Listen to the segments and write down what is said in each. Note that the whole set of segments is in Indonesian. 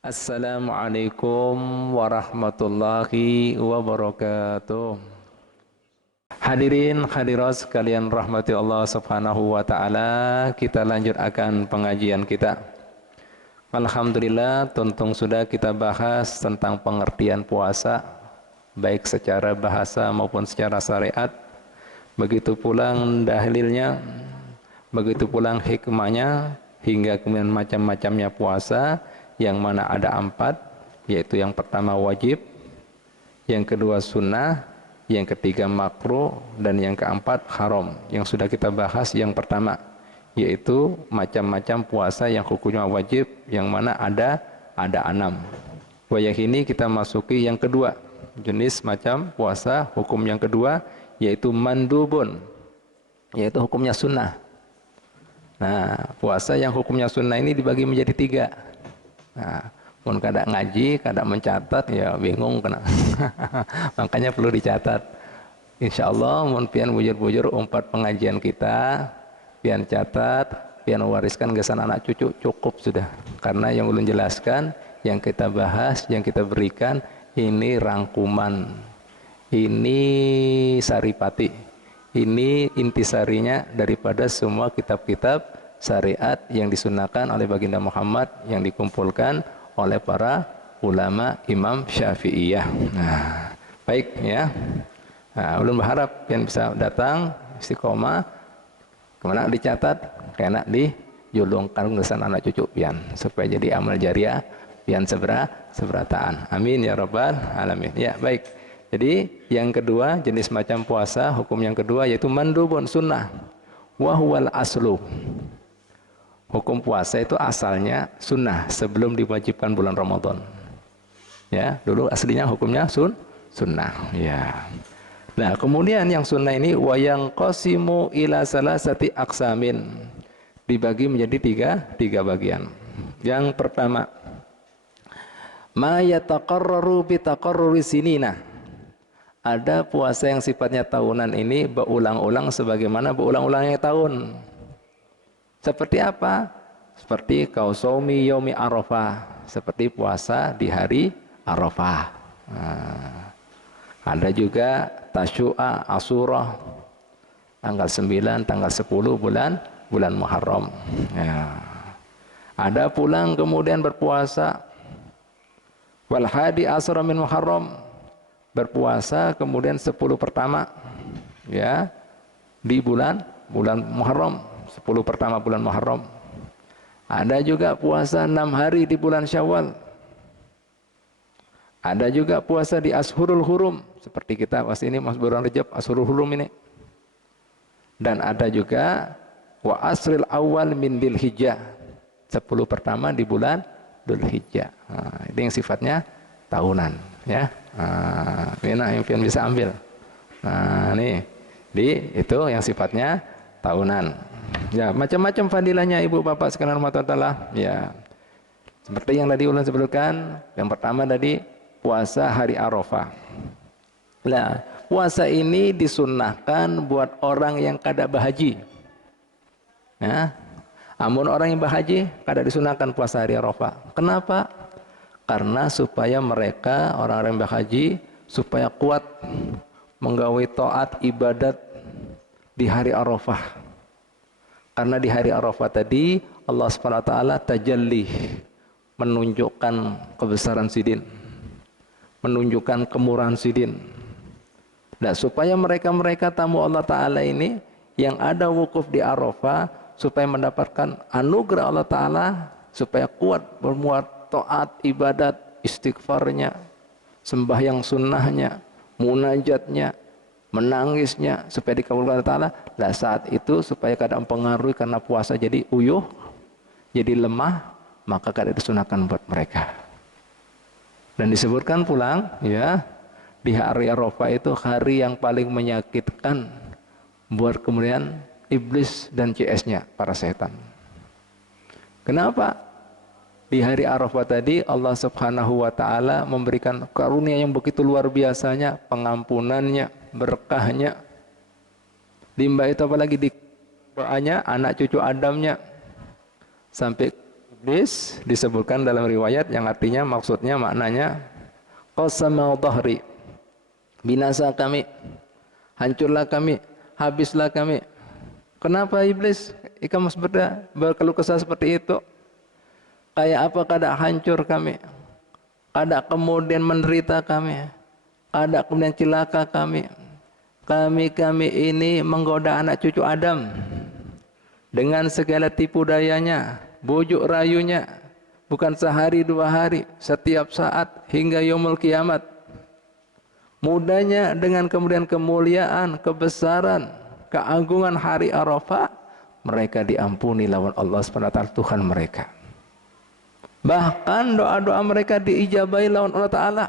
Assalamualaikum warahmatullahi wabarakatuh. Hadirin hadirat sekalian rahmati Allah Subhanahu wa taala, kita lanjut akan pengajian kita. Alhamdulillah, tuntung sudah kita bahas tentang pengertian puasa baik secara bahasa maupun secara syariat. Begitu pula dalilnya, begitu pula hikmahnya, hingga kemudian macam-macamnya puasa, yang mana ada 4, yaitu yang pertama wajib, yang kedua sunnah, yang ketiga makruh, dan yang keempat haram. Yang sudah kita bahas yang pertama, yaitu macam-macam puasa yang hukumnya wajib, yang mana ada 6. Yang ini kita masuki yang kedua, jenis macam puasa hukum yang kedua, yaitu mandubun, yaitu hukumnya sunnah. Nah, puasa yang hukumnya sunnah ini dibagi menjadi 3. Nah, pun kada ngaji, kada mencatat, ya bingung kena. Makanya perlu dicatat. Insya Allah, mun pian bujur-bujur 4 pengajian kita, pian catat, pian wariskan gesan anak cucu, cukup sudah. Karena yang ulun jelaskan, yang kita bahas, yang kita berikan, ini rangkuman, ini saripati, ini intisarinya daripada semua kitab-kitab syariat yang disunahkan oleh baginda Muhammad, yang dikumpulkan oleh para ulama Imam Syafi'iyah. Nah, baik ya. Nah, ulun berharap yang bisa datang istiqomah, kemana dicatat, kena dijulungkan kesan anak cucu pian, supaya jadi amal jariah pian seberataan. Amin ya rabbal alamin. Ya, baik. Jadi yang kedua, jenis macam puasa, hukum yang kedua yaitu mandubun sunnah. Wa huwal aslu. Hukum puasa itu asalnya sunnah sebelum diwajibkan bulan Ramadan. Ya, dulu aslinya hukumnya sunnah. Ya. Nah, kemudian yang sunnah ini wayang qasimu ila salasati aqsamin, dibagi menjadi tiga bagian. Yang pertama, ma yataqarraru bi taqarruri sinina. Ada puasa yang sifatnya tahunan ini berulang-ulang sebagaimana berulang-ulangnya tahun. Seperti apa? Seperti kausomi yaumi arafah, seperti puasa di hari Arafah. Nah, ada juga tasyu'a asurah, tanggal 9, tanggal 10 bulan Muharram. Ya. Ada pulang kemudian berpuasa wal hadi asra min Muharram, berpuasa kemudian 10 pertama ya di bulan Muharram, 10 pertama bulan Muharram. Ada juga puasa 6 hari di bulan Syawal. Ada juga puasa di Ashurul Hurum, seperti kita pas ini mas bulan Rajab, Ashurul Hurum ini. Dan ada juga wa asril awal min Dzulhijjah, 10 pertama di bulan Dzulhijjah. Nah, ini yang sifatnya tahunan ya. Nah, ini yang bisa ambil. Nah, ini itu yang sifatnya tahunan. Ya, macam-macam fadilahnya ibu bapak sekalian rahmatullah. Ya, seperti yang tadi ulun sebutkan, yang pertama tadi puasa hari Arafah. Nah, puasa ini disunnahkan buat orang yang kada berhaji. Ya, amun orang yang berhaji kada disunahkan puasa hari Arafah. Kenapa? Karena supaya mereka orang-orang yang berhaji supaya kuat menggawe taat ibadat di hari Arafah. Karena di hari Arafah tadi Allah SWT tajalli, menunjukkan kebesaran sidin, menunjukkan kemurahan sidin. Nah, supaya mereka tamu Allah Ta'ala ini yang ada wukuf di Arafah, supaya mendapatkan anugerah Allah Ta'ala, supaya kuat bermuat taat ibadat, istighfarnya, sembahyang sunnahnya, munajatnya, menangisnya, supaya dikabulkan Allah Ta'ala. Nah, saat itu supaya kada mempengaruhi karena puasa jadi uyuh, jadi lemah, maka kada disunahkan buat mereka. Dan disebutkan pulang ya, di hari Arafah itu hari yang paling menyakitkan buat kemudian iblis dan CS-nya, para setan. Kenapa? Di hari Arafah tadi Allah Subhanahu wa taala memberikan karunia yang begitu luar biasanya, pengampunannya, berkahnya. Limba itu apalagi di doanya anak cucu Adamnya. Sampai iblis disebutkan dalam riwayat yang artinya maksudnya maknanya qasama dhahri, binasa kami, hancurlah kami, habislah kami. Kenapa iblis kamu berkeluh kesah seperti itu? Kayak apa kada hancur kami, kada kemudian menderita kami, kada kemudian celaka kami. Kami ini menggoda anak cucu Adam dengan segala tipu dayanya, bujuk rayunya, bukan sehari dua hari, setiap saat hingga yaumul kiamat. Mudahnya dengan kemudian kemuliaan, kebesaran, keagungan hari Arafah, mereka diampuni lawan Allah SWT Tuhan mereka. Bahkan doa-doa mereka diijabahi lawan Allah Ta'ala.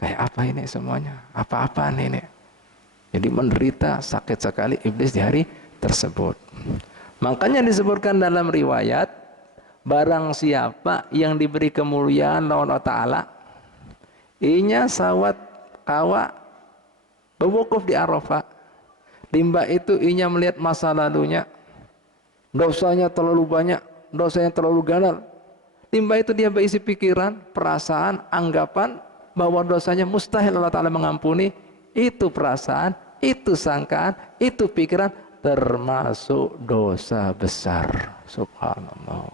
Kayak apa ini semuanya? Apa-apaan ini? Jadi menderita sakit sekali iblis di hari tersebut. Makanya disebutkan dalam riwayat, barang siapa yang diberi kemuliaan lawan Allah Ta'ala, inya sawat kawa berwukuf di Arafah. Limba itu inya melihat masa lalunya, dosanya terlalu banyak, dosanya terlalu ganal. Limba itu dia berisi pikiran, perasaan, anggapan bahwa dosanya mustahil Allah Ta'ala mengampuni. Itu perasaan, itu sangkaan, itu pikiran, termasuk dosa besar. Subhanallah.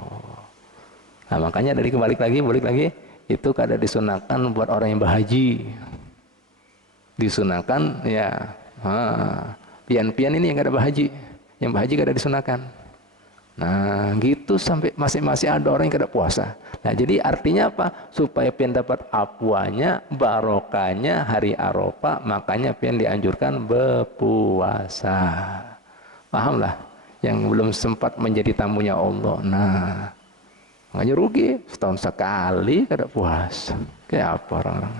Nah makanya dari balik lagi, itu kada disunahkan buat orang yang berhaji. Disunahkan ya, pian-pian ini yang kada berhaji. Yang berhaji kada disunahkan. Nah gitu sampai masih ada orang yang kada puasa. Nah jadi artinya apa? Supaya pian dapat apuanya, barokahnya hari Arafah, makanya pian dianjurkan berpuasa. Pahamlah? Yang belum sempat menjadi tamunya Allah. Nah makanya rugi, setahun sekali kada puasa. Kayak apa orang-orang?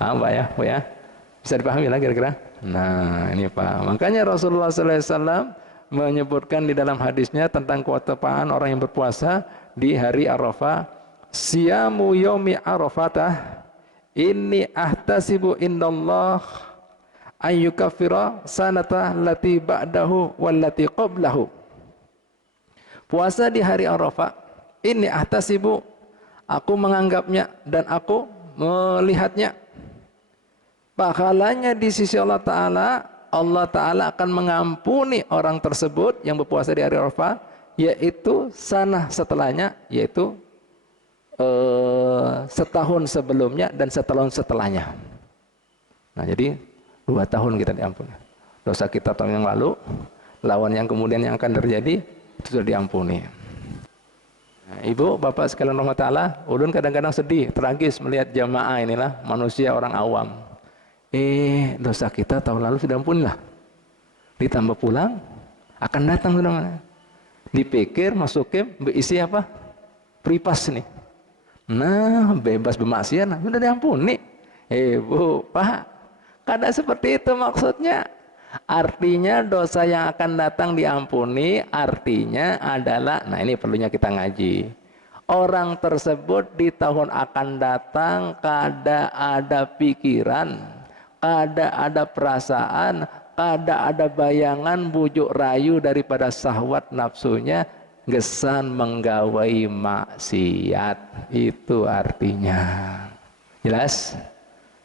Paham Pak ya? Bu ya? Bisa dipahami lah kira-kira? Nah ini Pak. Makanya Rasulullah SAW menyebutkan di dalam hadisnya tentang keutamaan orang yang berpuasa di hari Arafah. Siyamu yaumi Arafatah inni ahtasibu indallah ayyukaffira sanata lati ba'dahu wallati qablahu. Puasa di hari Arafah, ini ahtasibu, aku menganggapnya dan aku melihatnya, pahalanya di sisi Allah Ta'ala, Allah Ta'ala akan mengampuni orang tersebut yang berpuasa di hari Arafah, yaitu sanah setelahnya, yaitu setahun sebelumnya dan setahun setelahnya. Nah jadi 2 tahun kita diampuni. Dosa kita tahun yang lalu, lawan yang kemudian yang akan terjadi, itu sudah diampuni. Nah, Ibu, Bapak sekalian rahmat Allah, ulun kadang-kadang sedih, tragis melihat jamaah inilah, manusia orang awam. Dosa kita tahun lalu sudah ampun lah. Ditambah pulang, akan datang sudah mana? Dipikir, masukin, berisi apa? Pripas nih. Nah, bebas bermaksiat, sudah diampuni. Bu, Pak, kada seperti itu maksudnya. Artinya dosa yang akan datang diampuni, artinya adalah, nah ini perlunya kita ngaji. Orang tersebut di tahun akan datang kada ada pikiran, kada ada perasaan, kada ada bayangan bujuk rayu daripada syahwat nafsunya, gesan menggawai maksiat. Itu artinya. Jelas?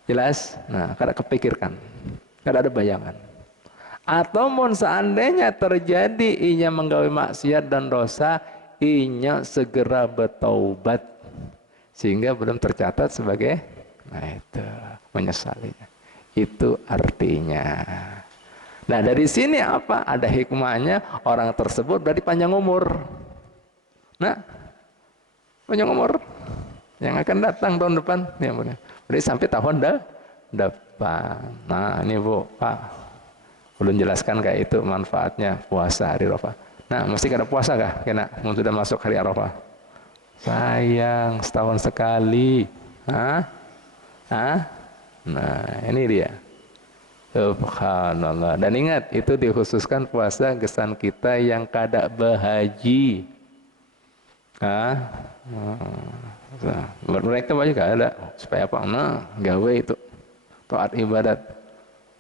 Jelas? Nah, kada kepikirkan, kada ada bayangan. Atau mun seandainya terjadi inya menggawai maksiat dan dosa, inya segera bertaubat sehingga belum tercatat sebagai, nah itu menyesalinya. Itu artinya. Nah dari sini apa? Ada hikmahnya, orang tersebut berarti panjang umur. Nah panjang umur yang akan datang tahun depan, ya, berarti sampai tahun depan. Nah ini Bu, Pak, belum jelaskan kayak itu manfaatnya puasa hari Arafah. Nah, mesti kada puasa kah? Kena, sudah masuk hari Arafah. Sayang, setahun sekali. Hah? Nah, ini dia. Subhanallah. Dan ingat, itu dikhususkan puasa gesan kita yang kada berhaji. Buat mereka banyak ada. Supaya apa? Nah, gawe itu taat ibadat.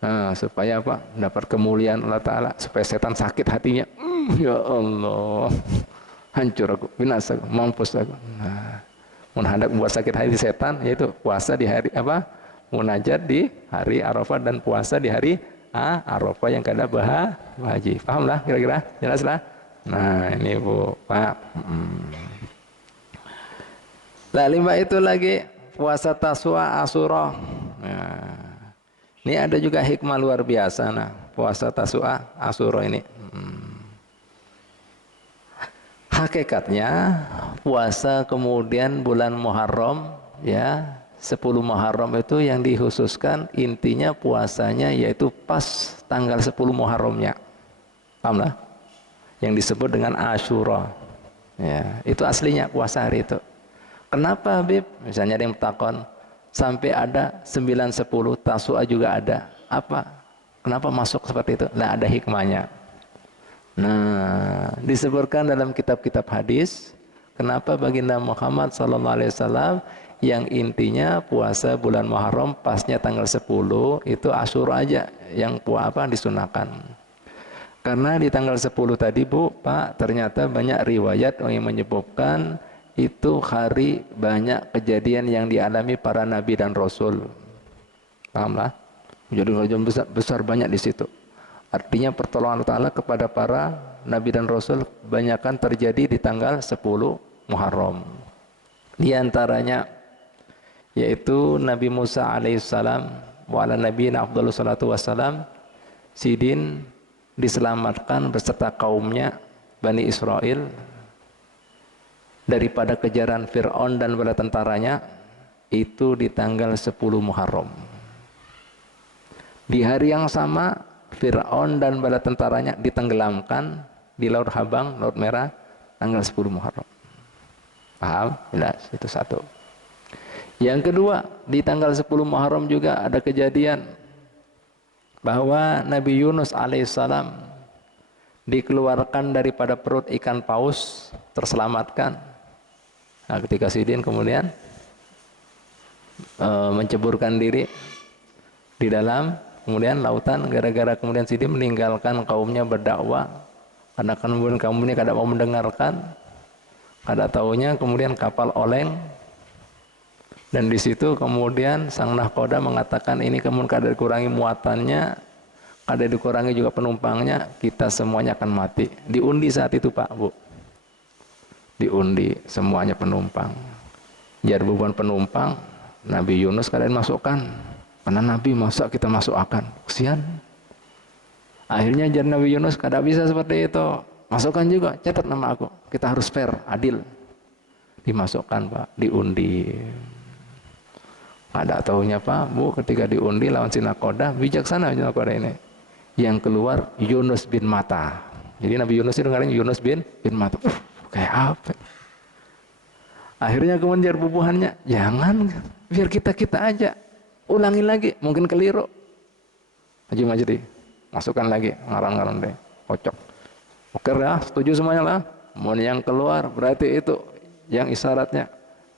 Nah, supaya apa? Dapat kemuliaan Allah Ta'ala, supaya setan sakit hatinya. Ya Allah, hancur aku, binasa aku, mampus aku. Nah, menghadap buat sakit hati setan, yaitu puasa di hari apa? Munajat di hari Arafah dan puasa di hari Arafah yang kada bahaji. Paham lah kira-kira? Jelas lah? Nah, ini Bu, Pak. Lah lima itu lagi puasa Taswa, Asyura. Nah, ini ada juga hikmah luar biasa. Nah, puasa Taswa, Asyura ini. Hakikatnya puasa kemudian bulan Muharram, ya 10 Muharram itu yang dikhususkan, intinya puasanya yaitu pas tanggal 10 Muharramnya. Paham lah? Yang disebut dengan Asyura. Ya, itu aslinya puasa hari itu. Kenapa Habib? Misalnya ada yang bertakon, sampai ada 9-10, Tasua juga ada. Apa? Kenapa masuk seperti itu? Nah, ada hikmahnya. Nah, disebutkan dalam kitab-kitab hadis, kenapa baginda Muhammad SAW yang intinya puasa bulan Muharram pasnya tanggal 10 itu Asyura aja yang disunahkan. Karena di tanggal 10 tadi Bu, Pak, ternyata banyak riwayat yang menyebutkan itu hari banyak kejadian yang dialami para nabi dan rasul. Pahamlah? Kejadian besar banyak di situ. Artinya pertolongan Allah Ta'ala kepada para nabi dan rasul banyakkan terjadi di tanggal 10 Muharram. Di antaranya yaitu Nabi Musa alaihissalam wa ala nabiyina afdhalus salatu wassalam, Sidin diselamatkan beserta kaumnya Bani Israel daripada kejaran Fir'aun dan bala tentaranya, itu di tanggal 10 Muharram. Di hari yang sama Fir'aun dan bala tentaranya ditenggelamkan di Laut Habang, Laut Merah, tanggal 10 Muharram. Paham? Jelas, itu satu. Yang kedua, di tanggal 10 Muharram juga ada kejadian bahwa Nabi Yunus alaihissalam dikeluarkan daripada perut ikan paus, terselamatkan. Nah, ketika Sidin kemudian menceburkan diri di dalam kemudian lautan, gara-gara kemudian Sidin meninggalkan kaumnya berdakwah, karena kemudian kaum ini kada mau mendengarkan, kada taunya kemudian kapal oleng, dan di situ kemudian sang nahkoda mengatakan ini kemudian kada dikurangi muatannya, kada dikurangi juga penumpangnya, kita semuanya akan mati. Diundi saat itu Pak, Bu. Diundi semuanya penumpang. Jar beban penumpang, Nabi Yunus kalian masukkan. Karena Nabi masa kita masukkan, kesian. Akhirnya jar Nabi Yunus kada bisa seperti itu. Masukkan juga, catat nama aku. Kita harus fair, adil. Dimasukkan Pak, diundi. Ada taunya Pak, Bu, ketika diundi lawan si nakoda, bijaksana si nakoda ini. Yang keluar Yunus bin Matta. Jadi Nabi Yunus itu dengarin Yunus bin Matta. Kayak apa? Akhirnya kemudian bubuhannya, jangan, biar kita aja. Ulangi lagi, mungkin keliru. Haji Majdi, masukkan lagi, ngarang-ngarang deh, kocok. Oke ya, setuju semuanya lah. Mau yang keluar berarti itu yang isyaratnya.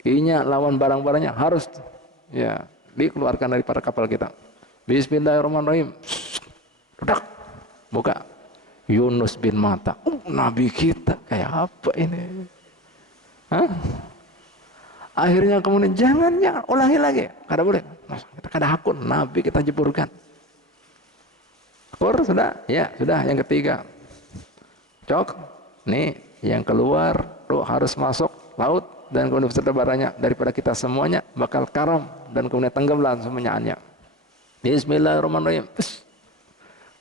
I-nya lawan barang-barangnya harus ya dikeluarkan dari para kapal kita. Bismillahirrahmanirrahim. Udah, buka. Yunus bin Matta, Nabi kita kayak apa ini? Hah? Akhirnya kemudian jangan ulangi lagi, kada boleh. Kita kada hakun, Nabi kita jeburkan. Kur sudah, ya sudah. Yang ketiga, cok, nih yang keluar tuh harus masuk laut dan kemudian beserta barangnya daripada kita semuanya bakal karam dan kemudian tenggelam semuanya. Bismillahirrahmanirrahim.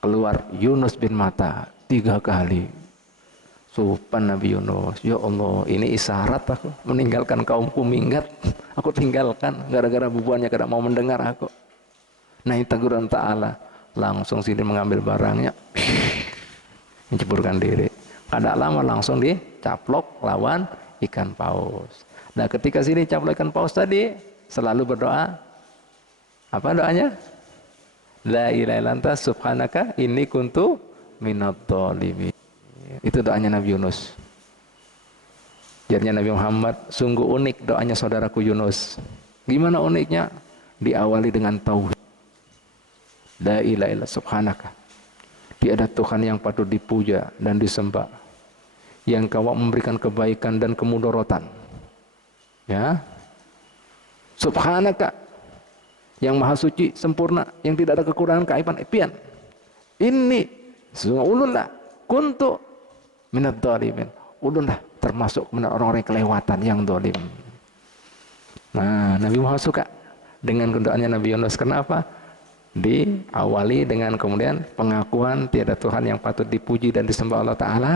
Keluar Yunus bin Matta 3 kali. Sopan Nabi Yunus. Ya Allah, ini isyarat aku meninggalkan kaumku minggat. Aku tinggalkan gara-gara bubuannya kada mau mendengar aku. Nah, teguran Ta'ala. Langsung Sidin mengambil barangnya, menceburkan diri. Kada lama langsung dicaplok lawan ikan paus. Nah, ketika Sidin caplok ikan paus tadi, selalu berdoa. Apa doanya? La ilaha illa anta subhanaka inni kuntu minadh dhalimin. Itu doanya Nabi Yunus. Jarnya Nabi Muhammad, sungguh unik doanya saudaraku Yunus. Gimana uniknya? Diawali dengan tauhid. La ilaha illa subhanaka. Tiada Tuhan yang patut dipuja dan disembah, yang kau memberikan kebaikan dan kemudorotan. Ya. Subhanaka, yang maha suci, sempurna, yang tidak ada kekurangan, keaiban, pian. Ini sesungguhnya ulunlah kuntu minad dhalimin. Ulunlah termasuk orang-orang yang kelewatan, yang dolim. Nah, Nabi Muhammad suka dengan doanya Nabi Yunus. Kenapa? Diawali dengan kemudian pengakuan tiada Tuhan yang patut dipuji dan disembah Allah Ta'ala,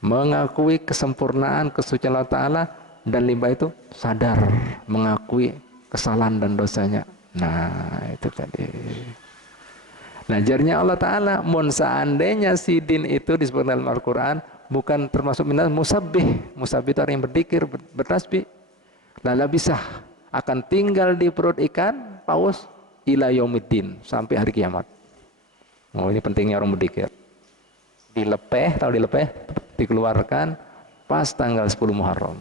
mengakui kesempurnaan kesucian Allah Ta'ala, dan lima itu sadar mengakui kesalahan dan dosanya. Nah, itu tadi. Nah, jarnya Allah Ta'ala, mun seandainya sidin itu disebut dalam Al-Quran bukan termasuk minal musabbih. Musabbih itu orang yang berzikir, bertasbih. Lala bisa akan tinggal di perut ikan paus ila yaumiddin, sampai hari kiamat. Oh, ini pentingnya orang berzikir. Dilepeh, tahu dilepeh, dikeluarkan pas tanggal 10 Muharram.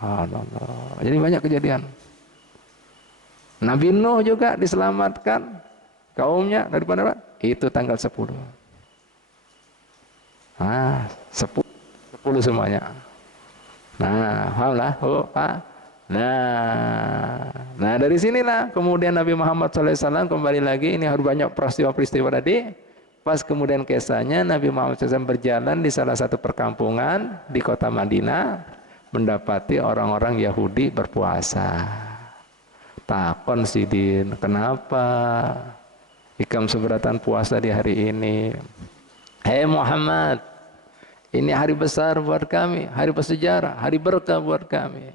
Allah. Jadi banyak kejadian. Nabi Nuh juga diselamatkan kaumnya daripada apa? Itu tanggal 10. Nah, 10 semuanya. Nah, pahamlah, oh, Pak. Nah, dari sinilah kemudian Nabi Muhammad SAW kembali lagi. Ini harus banyak peristiwa-peristiwa tadi. Pas kemudian kisahnya Nabi Muhammad SAW berjalan di salah satu perkampungan di kota Madinah, mendapati orang-orang Yahudi berpuasa. Takon sidin, kenapa ikam seberatan puasa di hari ini? Hei Muhammad, ini hari besar buat kami, hari bersejarah, hari berkah buat kami.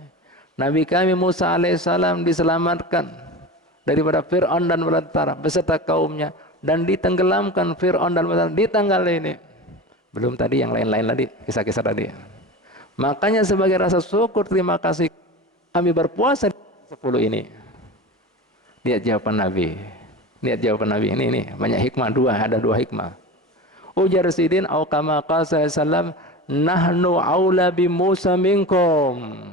Nabi kami Musa alaihissalam diselamatkan daripada Fir'aun dan bala tentara beserta kaumnya, dan ditenggelamkan Fir'aun dan bala tentara di tanggal ini. Belum tadi yang lain-lain tadi, kisah-kisah tadi. Makanya sebagai rasa syukur terima kasih kami berpuasa 10 ini. Lihat jawaban Nabi. Lihat jawaban Nabi ini banyak hikmah, ada dua hikmah. Ujar sidin au kama qala sallallahu nahnu aula bi Musa minkum.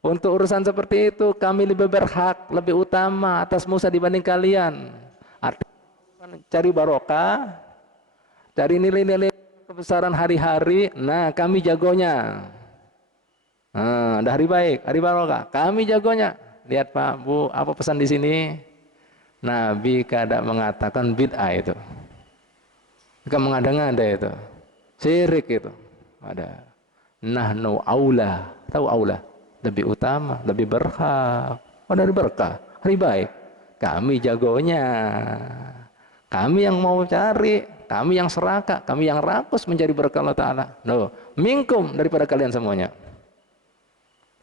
Untuk urusan seperti itu kami lebih berhak, lebih utama atas Musa dibanding kalian. Artinya cari barokah, cari nilai-nilai kebesaran hari-hari. Nah, kami jagonya. Nah, ada hari baik, hari barokah, kami jagonya. Lihat Pak, Bu, apa pesan di sini? Nabi kada mengatakan bid'ah itu. Bukan mengada-ngada itu. Syirik itu. Ada. Nahnu aula. Tahu aula? Lebih utama, lebih berhak. Oh, dari berkah, hari baik. Kami jagonya. Kami yang mau cari, kami yang serakah, kami yang rakus mencari berkah Allah Ta'ala. No, minkum daripada kalian semuanya.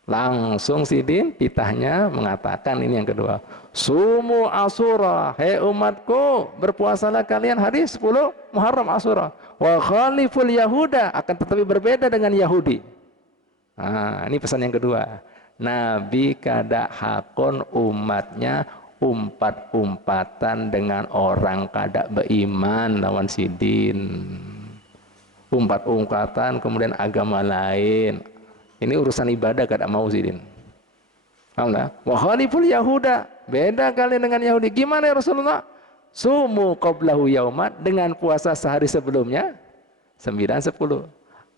Langsung sidin titahnya mengatakan ini yang kedua. Sumu Asura, hei umatku, berpuasalah kalian hari 10 Muharram Asura. Wa khaliful Yahuda, akan tetapi berbeda dengan Yahudi. Nah, ini pesan yang kedua. Nabi kada hakon umatnya umpat-umpatan dengan orang kada beriman lawan sidin. Umpat-umpatan kemudian agama lain. Ini urusan ibadah kada mau sidin. Alhamdulillah. Wa khaliful Yahuda, beda kalian dengan Yahudi. Gimana ya Rasulullah? Sumu qablahu yauman, dengan puasa sehari sebelumnya 9, 10.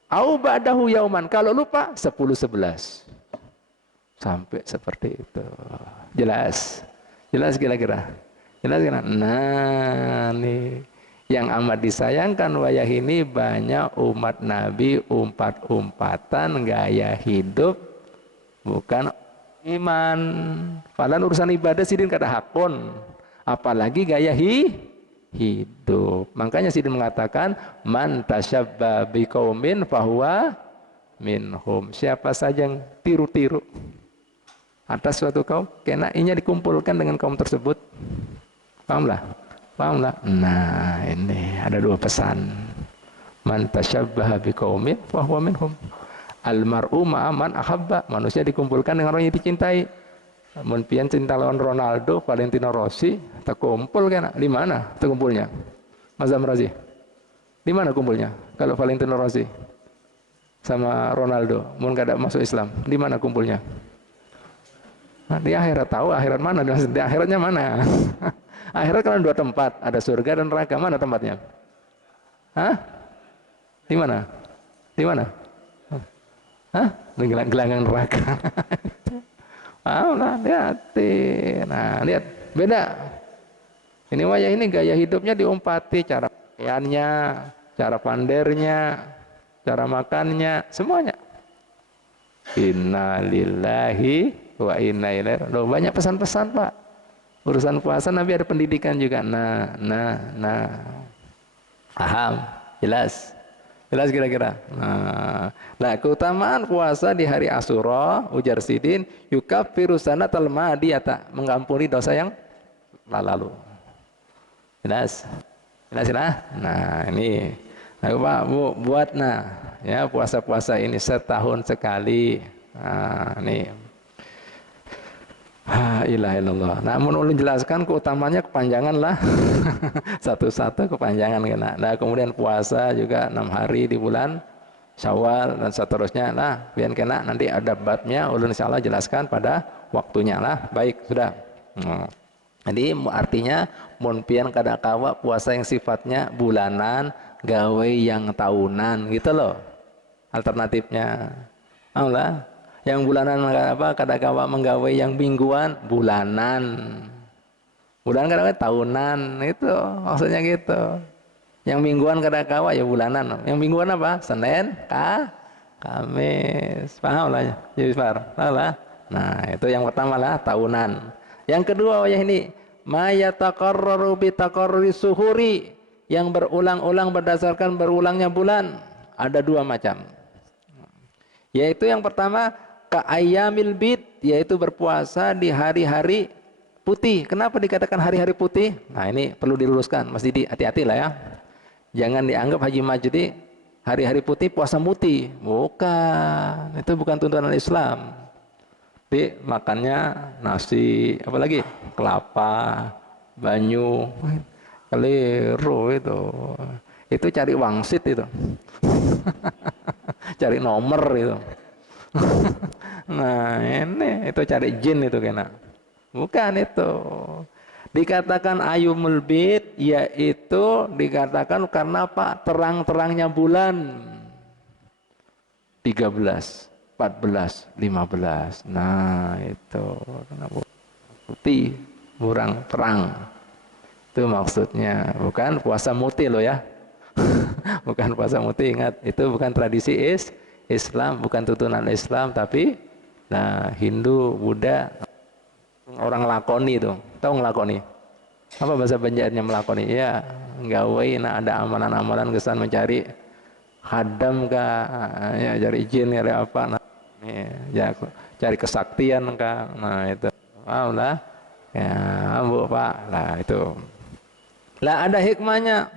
Au ba'dahu yauman, kalau lupa 10, 11. Sampai seperti itu. Jelas? Jelas kira-kira? Jelas kira? Nah, nih yang amat disayangkan wayah ini banyak umat Nabi umpat-umpatan gaya hidup bukan iman. Padahal urusan ibadah sidin kada hakun, apalagi gaya hidup. Makanya sidin mengatakan man tasyabba biqaumin fahuwa minhum. Siapa saja yang tiru-tiru atas suatu kaum, kena inya dikumpulkan dengan kaum tersebut. Pahamlah? Pahamlah? Nah, ini ada dua pesan. Man tasyabbaha biqaumin fahuwa minhum. Almar'u ma'a man ahabba. Manusia dikumpulkan dengan orang yang dicintai. Mun pian cinta lawan Ronaldo, Valentino Rossi, terkumpul kan? Di mana terkumpulnya? Mas Zamrazi. Di mana kumpulnya? Kalau Valentino Rossi sama Ronaldo, mun kada masuk Islam, di mana kumpulnya? Nah, di akhirat. Tahu akhirat mana? Di akhiratnya mana? Akhirat kan dua tempat, ada surga dan neraka. Mana tempatnya? Hah? Di mana? Di mana? Hah? Di gelanggang neraka. Nah, hati. Nah, lihat beda. Ini wajah ini gaya hidupnya diumpati, cara pakaiannya, cara pandernya, cara makannya, semuanya. Inna lillahi wa inna ilaihi raji'un. Banyak pesan-pesan, Pak. Urusan puasa Nabi ada pendidikan juga. Nah. Paham? Jelas? Jelas kira-kira? Nah, keutamaan puasa di hari Asyura, ujar Sidin, yukaffiru sanatal madiyata, mengampuni dosa yang lalu. Jelas? Jelas ya? Nah, ini. Nah, Pak, Bu, buat ya puasa-puasa ini setahun sekali. Nah, ini. Ilah illallah. Nah, ulun jelaskan keutamanya kepanjangan lah. Satu-satu kepanjangan kena. Nah, kemudian puasa juga 6 hari di bulan Syawal dan seterusnya. Nah, biar kena nanti ada babnya, ulun insyaallah jelaskan pada waktunya lah. Baik, sudah. Jadi artinya mun pian kadakawa puasa yang sifatnya bulanan, gawe yang tahunan gitu loh. Alternatifnya. Allah. Yang bulanan kadakawa menggawe yang mingguan, bulanan. Bulanan kadang tahunan, itu maksudnya gitu. Yang mingguan kadakawa ya bulanan. Yang mingguan apa? Senin, Kamis. Paham lah ya? Jadi paham lah. Nah, itu yang pertama lah, tahunan. Yang kedua ya ini, ma yataqarraru bi taqarruri suhuri, yang berulang-ulang berdasarkan berulangnya bulan. Ada dua macam. Yaitu yang pertama ka'ayyamil bid, yaitu berpuasa di hari-hari putih. Kenapa dikatakan hari-hari putih? Nah, ini perlu diluruskan, mesti hati-hati lah ya. Jangan dianggap Haji Majdi hari-hari putih puasa muti. Bukan, itu bukan tuntunan Islam. Tapi makannya nasi, apalagi kelapa, banyu, keliru itu. Itu cari wangsit itu. Cari nomor itu. Nah, ini itu cari jin itu kena. Bukan itu. Dikatakan ayyumul bid, yaitu dikatakan karena apa? Terang-terangnya bulan. 13, 14, 15. Nah, itu kenapa putih, kurang terang. Itu maksudnya, bukan puasa muti loh ya. Bukan puasa muti, ingat, itu bukan tradisi Islam, bukan tuntunan Islam, tapi Hindu, Buddha, orang lakoni itu. Tahu ngelakoni? Apa bahasa Banjarnya melakoni? Ya, gawe ada amalan-amalan kesan mencari hadam kah, ya cari jin cari apa, ya cari kesaktian kah. Nah, itu. Lah. Ya, Bu, Pak. Lah itu. Lah ada hikmahnya.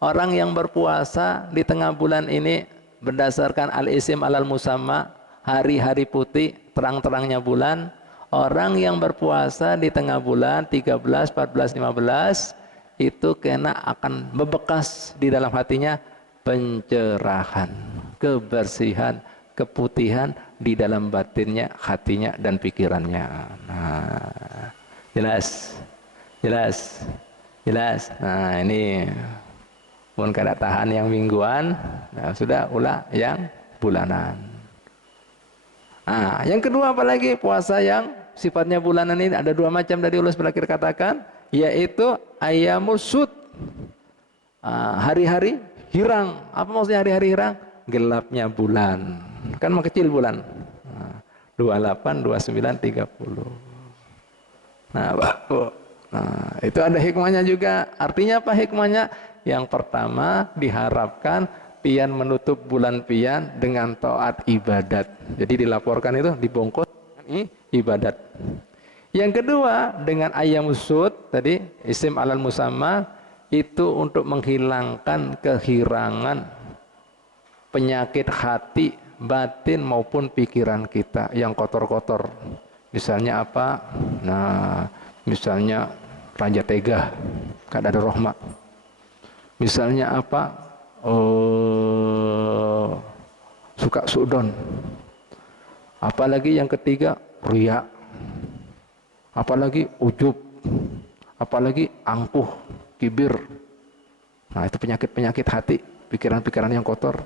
Orang yang berpuasa di tengah bulan ini berdasarkan al-isim alal musamma, hari-hari putih, terang-terangnya bulan. Orang yang berpuasa di tengah bulan 13, 14, 15 itu kena akan membekas di dalam hatinya pencerahan, kebersihan, keputihan di dalam batinnya, hatinya dan pikirannya. Nah, jelas. Nah, ini pun kada tahan yang mingguan, sudah ulah yang bulanan. Nah, yang kedua apalagi puasa yang sifatnya bulanan ini ada dua macam dari ulun sebelakir katakan, yaitu ayyamul sud, hari-hari hirang. Apa maksudnya hari-hari hirang? Gelapnya bulan, kan mengecil bulan. 28, 29, 30. Nah, itu ada hikmahnya juga. Artinya apa hikmahnya? Yang pertama diharapkan pian menutup bulan pian dengan taat ibadat. Jadi dilaporkan itu dibongkos ibadat. Yang kedua dengan ayyamus sud tadi isim alal musamma itu untuk menghilangkan kehirangan penyakit hati, batin maupun pikiran kita yang kotor-kotor. Misalnya apa? Nah, misalnya raja tega, kada ada rahmat. Misalnya apa? Suka sudon. Apalagi yang ketiga riya. Apalagi ujub. apalagi angkuh, kibir. Nah, itu penyakit-penyakit hati, pikiran-pikiran yang kotor.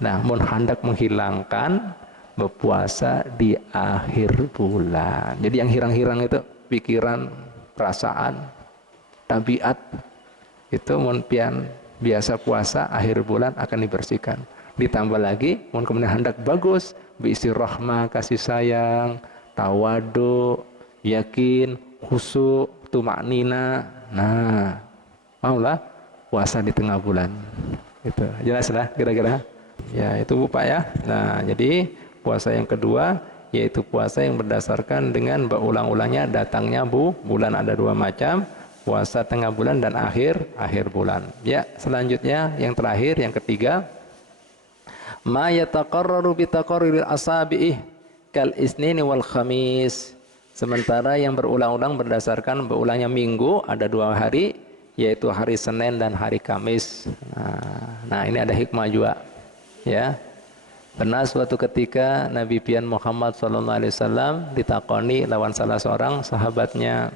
Namun hendak menghilangkan berpuasa di akhir bulan. Jadi yang hirang-hirang itu pikiran, perasaan, tabiat itu mun pian biasa puasa akhir bulan akan dibersihkan. Ditambah lagi mun kemudian hendak bagus, berisi rahmah, kasih sayang, tawadu, yakin, khusyuk, tumaknina. Nah, maulah puasa di tengah bulan. Itu jelas lah kira-kira. Ya, itu Bu Pak ya. Nah, jadi puasa yang kedua yaitu puasa yang berdasarkan dengan berulang-ulangnya datangnya bulan. Ada dua macam, puasa tengah bulan dan akhir bulan. Ya, selanjutnya yang terakhir, yang ketiga, ma yataqarraru bi taqarruril asabi'ih kal isnini wal khamis. Sementara yang berulang-ulang berdasarkan berulangnya minggu ada dua hari, yaitu hari Senin dan hari Kamis. Nah, ini ada hikmah juga, ya. Pernah suatu ketika Nabi pian Muhammad SAW ditakoni lawan salah seorang sahabatnya,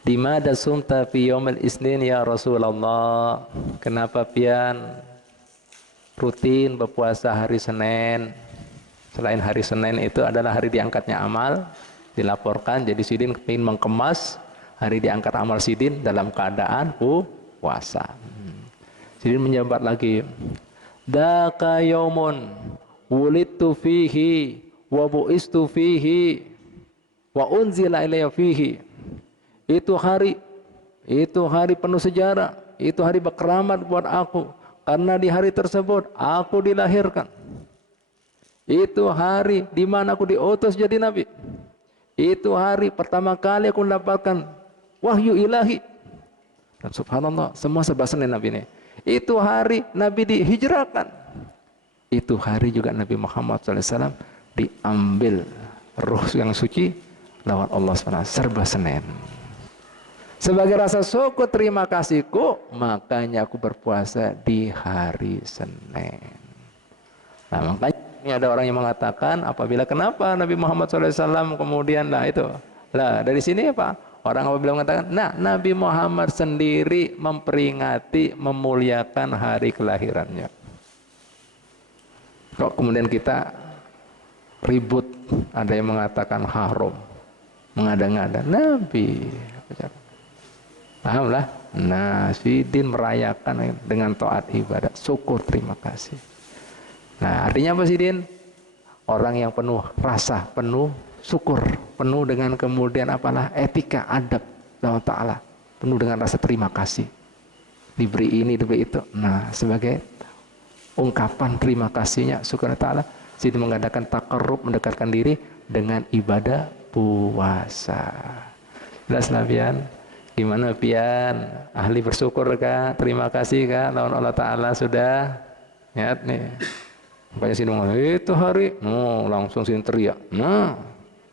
dimada sumta fi yaumil isnin ya Rasulullah, kenapa pian rutin berpuasa hari Senin? Selain hari Senin itu adalah hari diangkatnya amal, dilaporkan. Jadi Sidin ingin mengemas hari diangkat amal Sidin dalam keadaan puasa. Sidin menjabat lagi, daka yaumun wulidtu fihi wa bu'istu fihi wa unzila ilayya fihi. Itu hari penuh sejarah, itu hari berkeramat buat aku, karena di hari tersebut aku dilahirkan. Itu hari di mana aku diutus jadi nabi. Itu hari pertama kali aku mendapatkan wahyu ilahi. Dan subhanallah, semua serba Senin Nabi ini. Itu hari Nabi dihijrahkan. Itu hari juga Nabi Muhammad SAW diambil ruh yang suci lawan Allah SWT. Serba Senin. Sebagai rasa syukur terima kasihku, makanya aku berpuasa di hari Senin. Nah, makanya ini ada orang yang mengatakan, apabila kenapa Nabi Muhammad SAW kemudian dari sini apa? Orang apabila mengatakan, nah Nabi Muhammad sendiri memperingati, memuliakan hari kelahirannya. Kok kemudian kita ribut, ada yang mengatakan haram, mengada-ngada. Nabi, pahamlah? Nah, Sidin merayakan dengan taat ibadah, syukur terima kasih. Nah, artinya apa Sidin? Orang yang penuh rasa, penuh syukur, penuh dengan kemudian apalah etika, adab Allah Ta'ala, penuh dengan rasa terima kasih, diberi ini, diberi itu. Nah, sebagai ungkapan terima kasihnya, syukur Ta'ala, Sidin mengadakan taqarrub, mendekatkan diri dengan ibadah puasa. Jelas lah pian? Gimana pian? Ahli bersyukur kah? Terima kasih kah? Lawan Allah Ta'ala sudah? Lihat nih. Makanya Sidin ngomong, itu hari, langsung Sidin teriak. Nah,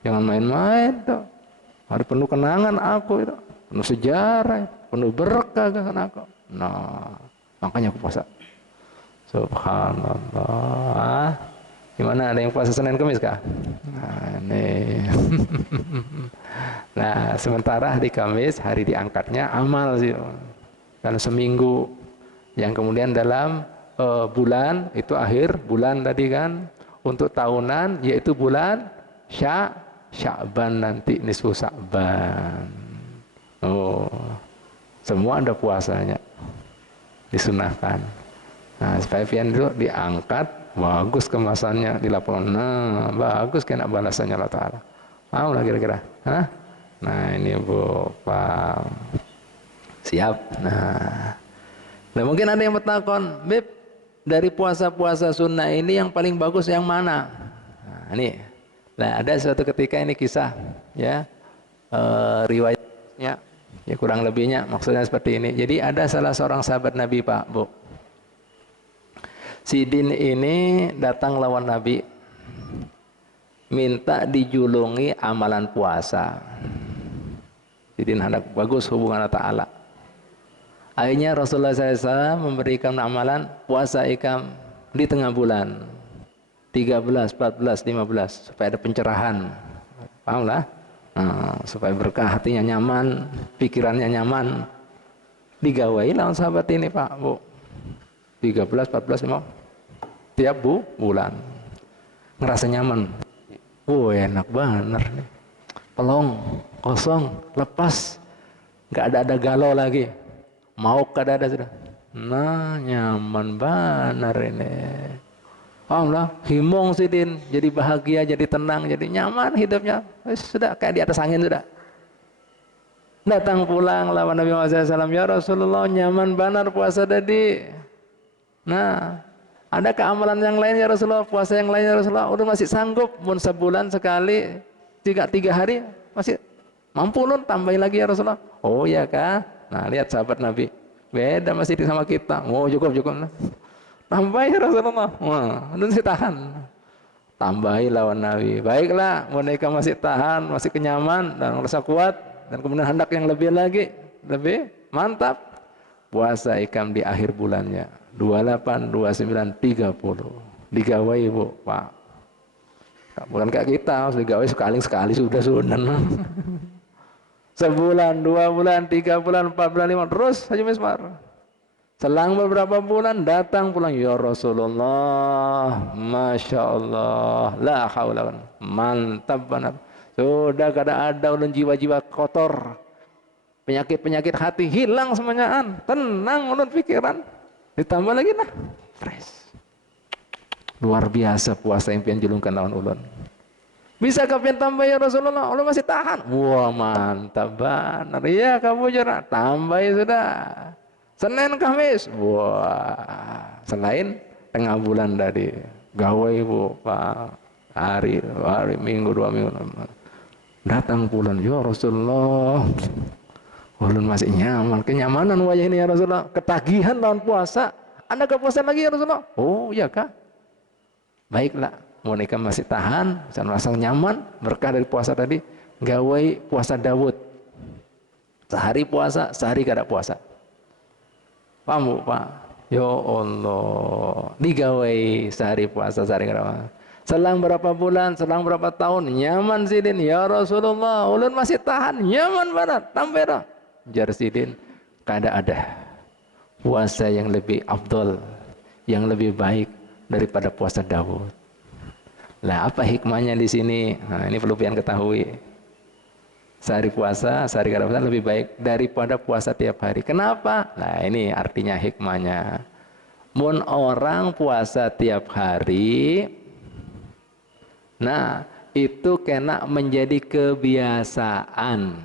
jangan main-main tuh. Hari penuh kenangan aku itu, penuh sejarah, penuh berkah kan aku. Nah, makanya aku puasa. Subhanallah. Gimana, ada yang puasa Senin Kamis kah? Nah, ini. Nah, sementara di Kamis hari diangkatnya amal sih. Dalam seminggu, yang kemudian dalam bulan itu akhir bulan tadi kan, untuk tahunan yaitu bulan Sya'ban nanti, nisfu Sya'ban. Semua ada puasanya, disunahkan. Nah, supaya pian itu diangkat, bagus kemasannya, dilaporkan. Nah, bagus kena balasannya Allah Ta'ala. Mau lah kira-kira. Nah, ini Bu, Pak. Siap. Nah, mungkin ada yang bertakon, Beb, dari puasa-puasa sunnah ini yang paling bagus yang mana? Nah, ini. Nah, ada suatu ketika ini kisah, ya, riwayatnya, ya kurang lebihnya maksudnya seperti ini. Jadi ada salah seorang sahabat Nabi, Pak, Bu. Sidin ini datang lawan Nabi, minta dijulungi amalan puasa. Sidin hendak bagus hubungan Allah Ta'ala. Akhirnya Rasulullah SAW memberikan amalan puasa ikam di tengah bulan 13, 14, 15 supaya ada pencerahan. Pahamlah? Nah, supaya berkah, hatinya nyaman, pikirannya nyaman. Digawai lawan sahabat ini Pak Bu, 13, 14, 15 tiap bulan ngerasa nyaman. Enak banget nih, pelong, kosong, lepas, nggak ada galau lagi, mau kada ada sudah. Nah nyaman banget ini. Alhamdulillah, himong sidin, jadi bahagia, jadi tenang, jadi nyaman hidupnya. Sudah kayak di atas angin sudah. Datang pulang lawan Nabi Muhammad SAW, ya Rasulullah nyaman benar puasa tadi. Nah, ada keamalan yang lain ya Rasulullah, puasa yang lain ya Rasulullah, udah masih sanggup, pun sebulan sekali, 3 hari, masih mampu nun, tambahin lagi ya Rasulullah. Oh ya kah? Nah lihat sahabat Nabi, beda masih sama kita. Oh cukup. Nah. Tambahin Rasulullah, wah, masih tahan. Tambahi lawan Nabi. Baiklah, mereka masih tahan, masih kenyaman dan merasa kuat, dan kemudian hendak yang lebih lagi, lebih mantap. Puasa ikam di akhir bulannya, 28, 29, 30. Digawai Bu, Pak. Bukan kayak kita, harus digawai sekali sudah sunan. Sebulan, 2 bulan, 3 bulan, 4 bulan, 5, terus Haji Mismar. Selang beberapa bulan datang pulang, ya Rasulullah, Masya Allah, la haula, mantap banget. Sudah kada ada ulun jiwa-jiwa kotor, penyakit hati hilang semuanya, tenang ulun pikiran, ditambah lagi nah, fresh. Luar biasa puasa yang pian julungkan lawan ulun. Bisa kapan tambah ya Rasulullah? Ulun masih tahan. Wah mantap banget. Iya kamu jera tambah ya sudah. Senin Kamis, wah, selain tengah bulan dari gawai Bu, Pak, hari Minggu, 2 minggu, datang bulan, ya Rasulullah, ulun masih nyaman, kenyamanan wajah ini ya Rasulullah, ketagihan lawan puasa, Anda ke puasa lagi ya Rasulullah? Oh iya kah? Baiklah, mereka masih tahan, saya merasa nyaman, berkah dari puasa tadi, gawai puasa Dawud, sehari puasa, sehari kada puasa. Paham Bu, Pak? Ya Allah, digawai sehari puasa, sehari kada puasa. Selang berapa bulan, selang berapa tahun, nyaman sidin, ya Rasulullah, ulun masih tahan, nyaman banget, tambah dah. Jar sidin, kada ada puasa yang lebih afdol, yang lebih baik daripada puasa Daud. Lah apa hikmahnya di sini? Nah, ini perlu pian ketahui. Sehari puasa, sehari kada puasa lebih baik daripada puasa tiap hari. Kenapa? Nah ini artinya hikmahnya. Mun orang puasa tiap hari, nah itu kena menjadi kebiasaan.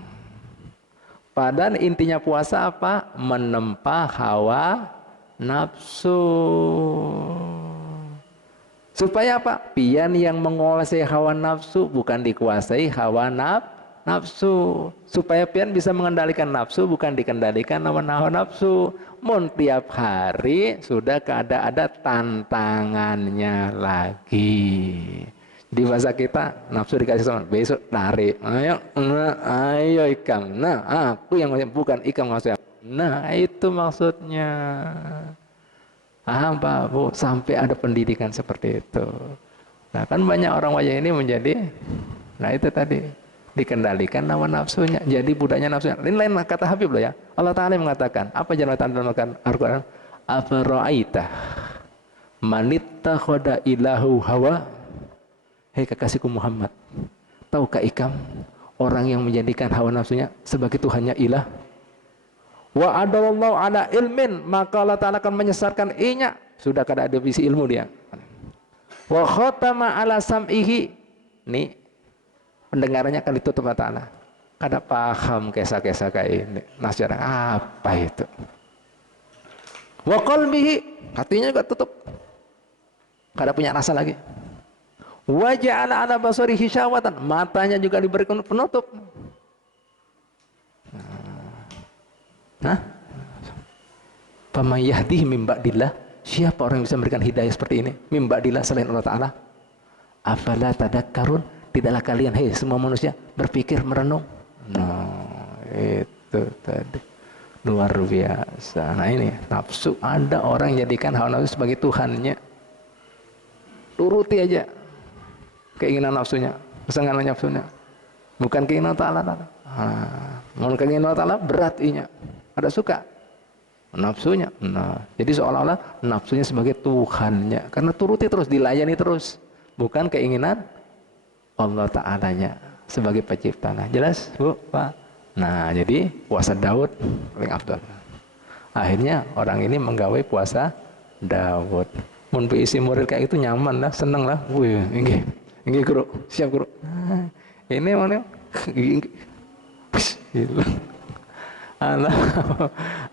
Padahal intinya puasa apa? Menempa hawa nafsu. Supaya apa? Pian yang menguasai hawa nafsu, bukan dikuasai hawa nafsu. Supaya pian bisa mengendalikan nafsu, bukan dikendalikan hawa nafsu. Mun tiap hari sudah ada tantangannya lagi. Di bahasa kita, nafsu dikasih sama, besok tarik, ayo ikam, nah aku yang bukan ikam maksudnya. Nah itu maksudnya. Pak Bu, sampai ada pendidikan seperti itu. Nah kan banyak orang wajah ini menjadi, nah itu tadi, dikendalikan hawa nafsunya, jadi budaknya nafsunya. Lain kata Habib loh ya, Allah Ta'ala mengatakan, apa jalan dalam Al-Quran? Afara'aita manittakhadha ilahu hawa. Hei kekasihku Muhammad, tahukah ikam orang yang menjadikan hawa nafsunya sebagai Tuhannya ilah? Wa adallallahu ala ilmin, maka Allah Ta'ala akan menyesatkan inya, sudah kada ada visi ilmu dia. Wa khatama ala sam'ihi, nih pendengarannya akan ditutup Allah Ta'ala, kada paham kisah-kisah kayak ini, nasihat apa itu. Wa qalbihi, hatinya juga tutup, kada punya rasa lagi. Wa ja'ala ala basarihi syahwatan, matanya juga diberikan penutup. Nah, faman yahdihi min ba'dillah, siapa orang yang bisa memberikan hidayah seperti ini min ba'dillah selain Allah Ta'ala? Afala tadakkarun, tidaklah kalian hei semua manusia berpikir merenung? Nah itu tadi luar biasa. Nah ini nafsu, ada orang yang jadikan hawa nafsu sebagai Tuhannya, turuti aja keinginan nafsunya, kesenangan nafsunya. bukan keinginan ta'ala. Bukan keinginan ta'ala berat inya, ada suka nafsunya. Nah, jadi seolah-olah nafsunya sebagai Tuhannya, karena turuti terus, dilayani terus, bukan keinginan Allah Ta'alanya sebagai pencipta. Nah, jelas Bu, Pak? Nah, jadi puasa Daud paling afdal. Akhirnya orang ini menggawai puasa Daud. Mun isi murid kayak itu nyaman lah, seneng lah. Wih, ini guru, siap guru. Ini mana?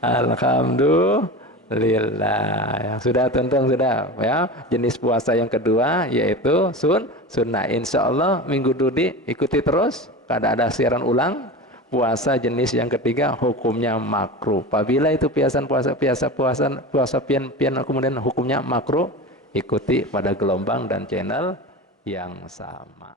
Alhamdulillah. Sudah tentu sudah ya. Jenis puasa yang kedua yaitu sunnah. Insya Allah minggu dudi ikuti terus. Kada ada siaran ulang. Puasa jenis yang ketiga hukumnya makruh. Apabila itu puasa pian kemudian hukumnya makruh, ikuti pada gelombang dan channel yang sama.